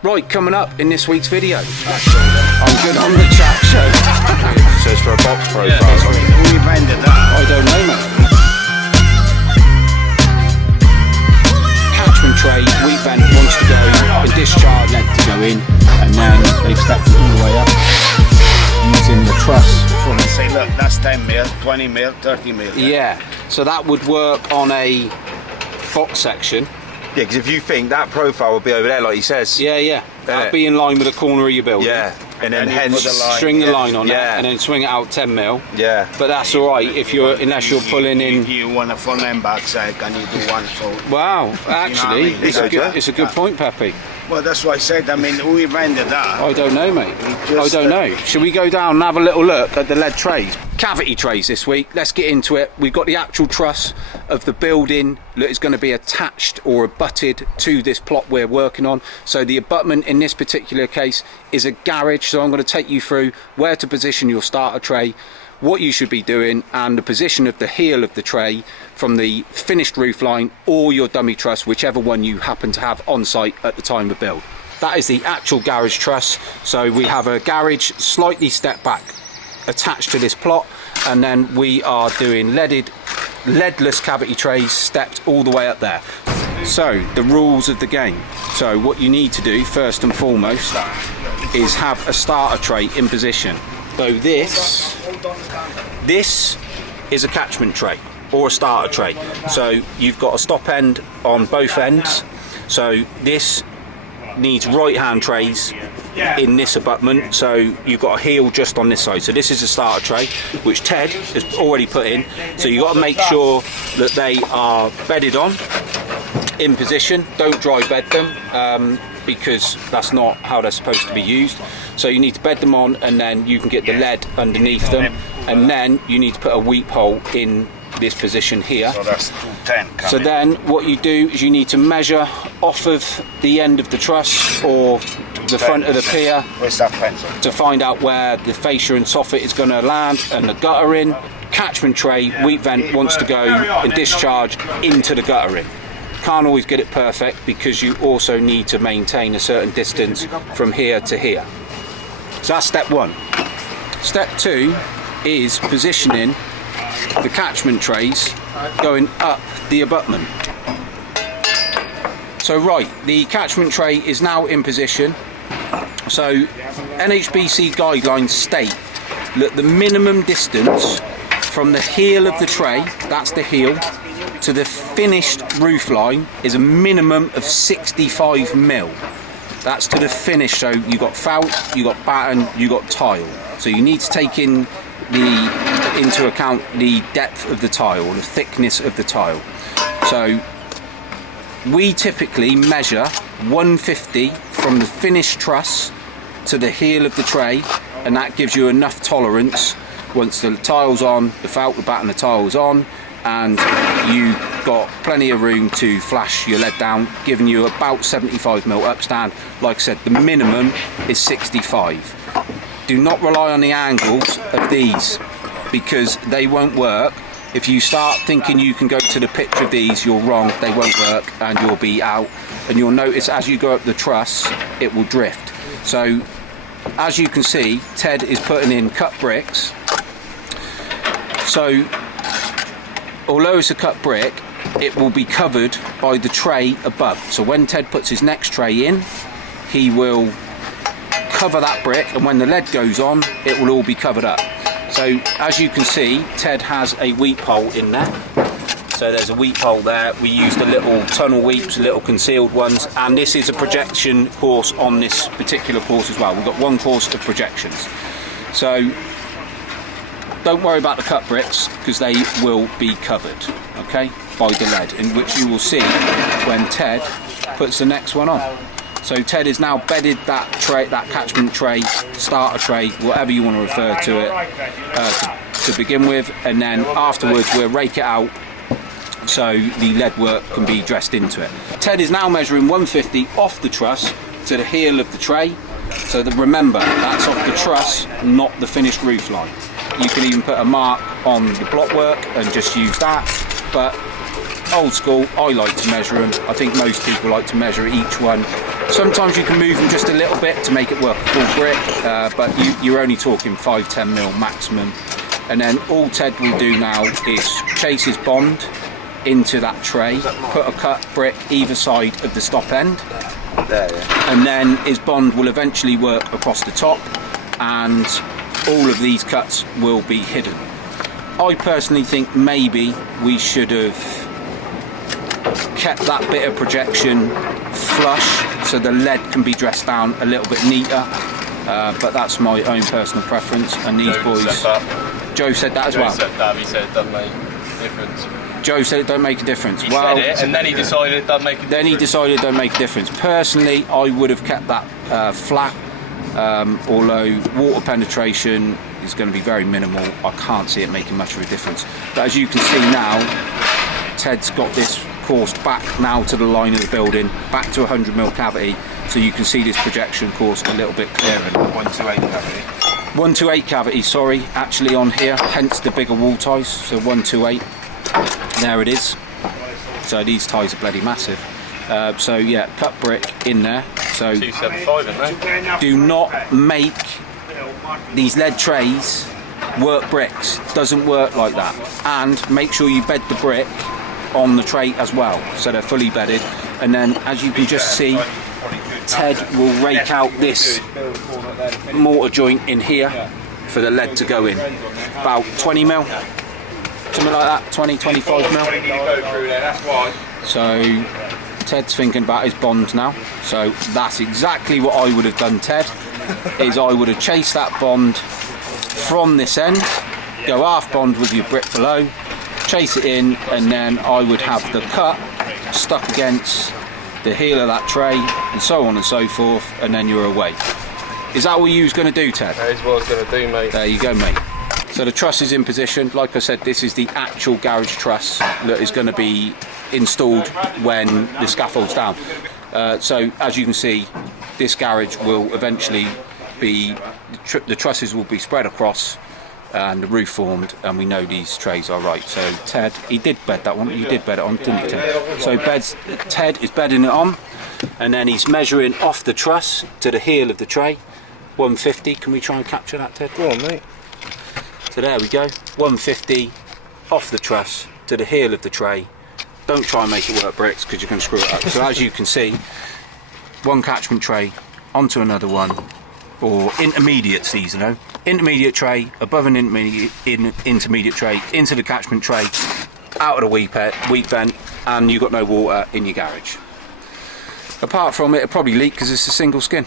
Right, coming up in this week's video. I'm good on the chat show. So it's for a box profile. Who invented that? I don't know, mate. Catchment tray, wheat vent wants to go and discharge it to go in, and then they've stepped it all the way up using the truss. From say, look, that's 10 mil, 20 mil, 30 mil. Yeah, so that would work on a box section. Yeah, because if you think that profile will be over there, like he says. Yeah. That'd be in line with the corner of your building. Yeah, and then And you hence put the line. String the line on it, Yeah. and then swing it out 10 mil. Yeah. But that's all right if you're, unless you're pulling in. If you want a front and back side, can you do one? So, Wow, actually, mean? it's a good point, Pepe. well, that's why I said. I mean, who invented that? I don't know, mate. Just, I don't know. Should we go down and have a little look at the lead trays? Cavity trays this week. Let's get into it. We've got the actual truss of the building that is going to be attached or abutted to this plot we're working on. So the abutment in this particular case is a garage. So I'm going to take you through where to position your starter tray, what you should be doing, and the position of the heel of the tray from the finished roof line or your dummy truss, whichever one you happen to have on site at the time of build. That is the actual garage truss. So we have a garage slightly stepped back attached to this plot, and then we are doing leadless cavity trays stepped all the way up there. So the rules of the game. So what you need to do first and foremost is have a starter tray in position. So this is a catchment tray or a starter tray. So you've got a stop end on both ends. So this needs right hand trays in this abutment, so you've got a heel just on this side. So this is a starter tray which Ted has already put in, so you've got to make sure that they are bedded on in position. Don't dry bed them because that's not how they're supposed to be used. So you need to bed them on, and then you can get the lead underneath them, and then you need to put a weep hole in this position here. So that's 210. So then what you do is you need to measure off of the end of the truss or the front of the pier Where's that pencil? to find out where the fascia and soffit is going to land and the guttering. Catchment tray, wheat vent wants to go and discharge into the guttering. Can't always get it perfect because you also need to maintain a certain distance from here to here. So that's step one. Step two is positioning the catchment trays going up the abutment. So right, the catchment tray is now in position. So NHBC guidelines state that the minimum distance from the heel of the tray, that's the heel, to the finished roof line is a minimum of 65 mil. That's to the finish. So you got felt, you got batten, you got tile. So you need to take into account the depth of the tile, the thickness of the tile. So we typically measure 150 from the finished truss to the heel of the tray, and that gives you enough tolerance once the tile's on, the felt, the batten, the tile's on, and you've got plenty of room to flash your lead down, giving you about 75 mil upstand. Like I said, the minimum is 65. Do not rely on the angles of these because they won't work. If you start thinking you can go to the pitch of these, you're wrong. They won't work and you'll be out. And you'll notice as you go up the truss, it will drift. So as you can see, Ted is putting in cut bricks. So although it's a cut brick, it will be covered by the tray above. So when Ted puts his next tray in, he will cover that brick, and when the lead goes on, it will all be covered up. So as you can see, Ted has a weep hole in there. So there's a weep hole there. We used a little tunnel weeps, little concealed ones, and this is a projection course on this particular course as well. We've got one course of projections. So don't worry about the cut bricks because they will be covered, okay, by the lead, in which you will see when Ted puts the next one on. So Ted has now bedded that tray, that catchment tray, starter tray, whatever you want to refer to it, to begin with, and then afterwards we'll rake it out so the lead work can be dressed into it. Ted is now measuring 150 off the truss to the heel of the tray. So that, remember, that's off the truss, not the finished roof line. You can even put a mark on the block work and just use that, but old school, I like to measure them. I think most people like to measure each one. Sometimes you can move them just a little bit to make it work a full brick, but you're only talking 5-10 mil maximum. And then all Ted will do now is chase his bond into that tray, put a cut brick either side of the stop end, and then his bond will eventually work across the top, and all of these cuts will be hidden. I personally think maybe we should have kept that bit of projection flush so the lead can be dressed down a little bit neater, but that's my own personal preference. And these boys, Joe said that as well. Joe said that, he said it doesn't make a difference. Joe said it don't make a difference. He said it, and then he decided it doesn't make a difference. Then he decided it don't make a difference. Personally, I would have kept that flat, although water penetration is going to be very minimal. I can't see it making much of a difference. But as you can see now, Ted's got this coursed back now to the line of the building, back to 100mm cavity, so you can see this projection coursed a little bit clearer. 128 cavity. 128 cavity, sorry, actually on here, hence the bigger wall ties, so 128. There it is. So these ties are bloody massive. So yeah, cut brick in there. So 275, isn't they? do not make these lead trays work bricks. Doesn't work like that. And make sure you bed the brick on the tray as well, so they're fully bedded. And then, as you can just see, Ted will rake out this mortar joint in here for the lead to go in. About 20mm, something like that, 20-25mm. So Ted's thinking about his bond now. So that's exactly what I would have done, Ted, is I would have chased that bond from this end, go half bond with your brick below, chase it in, and then I would have the cut stuck against the heel of that tray, and so on and so forth, and then you're away. Is that what you was going to do, Ted? That is what I was going to do, mate. There you go, mate. So the truss is in position. Like I said, this is the actual garage truss that is going to be installed when the scaffold's down. So as you can see, this garage will eventually be, the trusses will be spread across and the roof formed, and we know these trays are right. So Ted, he did bed that one. You did bed it on, didn't you, Ted? So Ted is bedding it on, and then he's measuring off the truss to the heel of the tray. 150. Can we try and capture that, Ted? Go on, mate. So there we go. 150 off the truss to the heel of the tray. Don't try and make it work bricks because you can screw it up. So as you can see, one catchment tray onto another one, or intermediates these, you know. Intermediate tray, above an intermediate tray, into the catchment tray, out of the weak vent, and you've got no water in your garage. Apart from it, it'll probably leak because it's a single skin.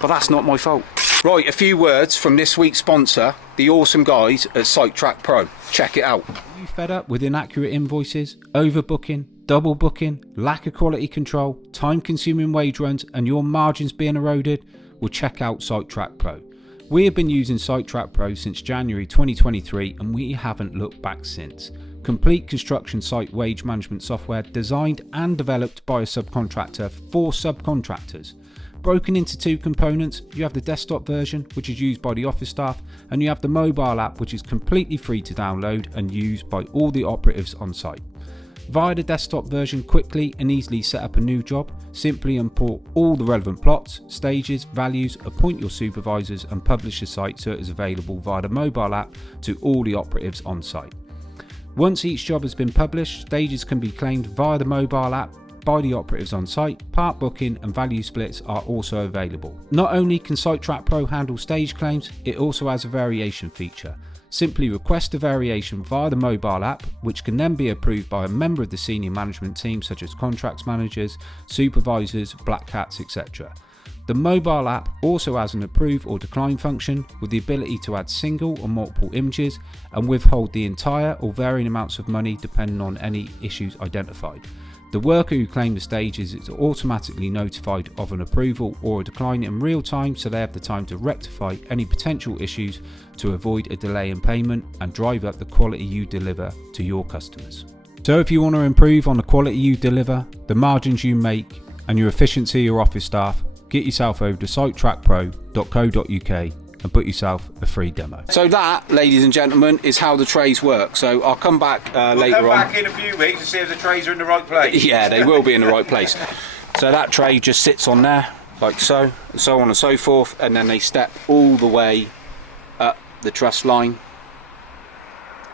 But that's not my fault. Right, a few words from this week's sponsor, the awesome guys at SiteTrackPro. Check it out. Are you fed up with inaccurate invoices, overbooking, double booking, lack of quality control, time-consuming wage runs, and your margins being eroded? Well, check out SiteTrackPro. We have been using SiteTrackPro since January 2023, and we haven't looked back since. Complete construction site wage management software designed and developed by a subcontractor for subcontractors. Broken into two components, you have the desktop version, which is used by the office staff, and you have the mobile app, which is completely free to download and used by all the operatives on site. Via the desktop version, quickly and easily set up a new job. Simply import all the relevant plots, stages, values, appoint your supervisors, and publish the site so it is available via the mobile app to all the operatives on site. Once each job has been published, stages can be claimed via the mobile app by the operatives on site. Part booking and value splits are also available. Not only can SiteTrackPro handle stage claims, it also has a variation feature. Simply request a variation via the mobile app, which can then be approved by a member of the senior management team, such as contracts managers, supervisors, black hats, etc. The mobile app also has an approve or decline function with the ability to add single or multiple images and withhold the entire or varying amounts of money depending on any issues identified. The worker who claimed the stages is automatically notified of an approval or a decline in real time, so they have the time to rectify any potential issues to avoid a delay in payment and drive up the quality you deliver to your customers. So if you want to improve on the quality you deliver, the margins you make, and your efficiency of your office staff, get yourself over to SiteTrackPro.co.uk and book yourself a free demo. So that, ladies and gentlemen, is how the trays work. So I'll come back later Come on. back in a few weeks and see if the trays are in the right place. Yeah, they will be in the right place. So that tray just sits on there, like so, and so on and so forth, and then they step all the way up the truss line,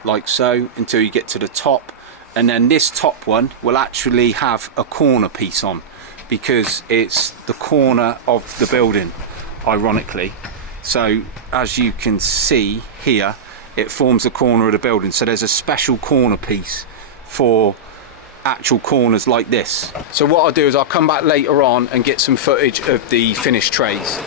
like so, until you get to the top. And then this top one will actually have a corner piece on, because it's the corner of the building, ironically. So as you can see here, it forms the corner of the building. So there's a special corner piece for actual corners like this. So what I'll do is I'll come back later on and get some footage of the finished trays.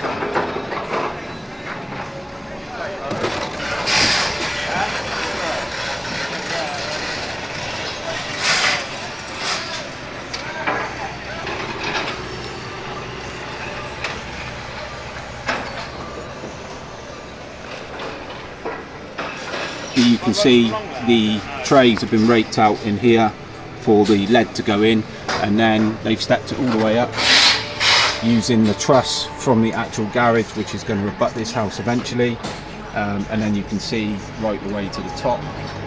You can see the trays have been raked out in here for the lead to go in, and then they've stepped it all the way up using the truss from the actual garage, which is going to abut this house eventually, and then you can see right the way to the top.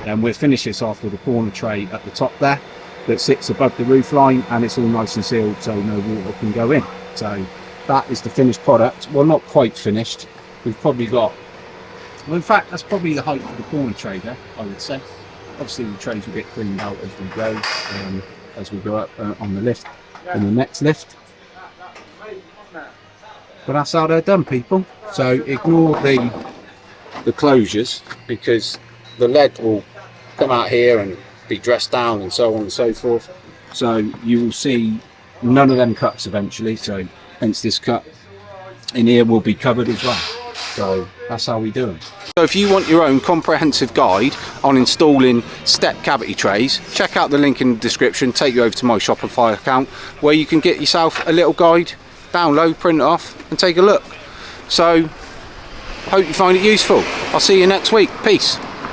And we'll finish this off with a corner tray at the top there that sits above the roof line, and it's all nice and sealed so no water can go in. So that is the finished product. Well, not quite finished. We've probably got, well, in fact, that's probably the height of the corner tray there, I would say. Obviously the trays will get cleaned out as we go up on the lift and the next lift. But that's how they're done, people. So ignore the closures, because the lead will come out here and be dressed down and so on and so forth. So you will see none of them cuts eventually, so hence this cut in here will be covered as well. So that's how we do them. So if you want your own comprehensive guide on installing step cavity trays, check out the link in the description, take you over to my Shopify account where you can get yourself a little guide, download, print it off and take a look. So hope you find it useful. I'll see you next week. Peace.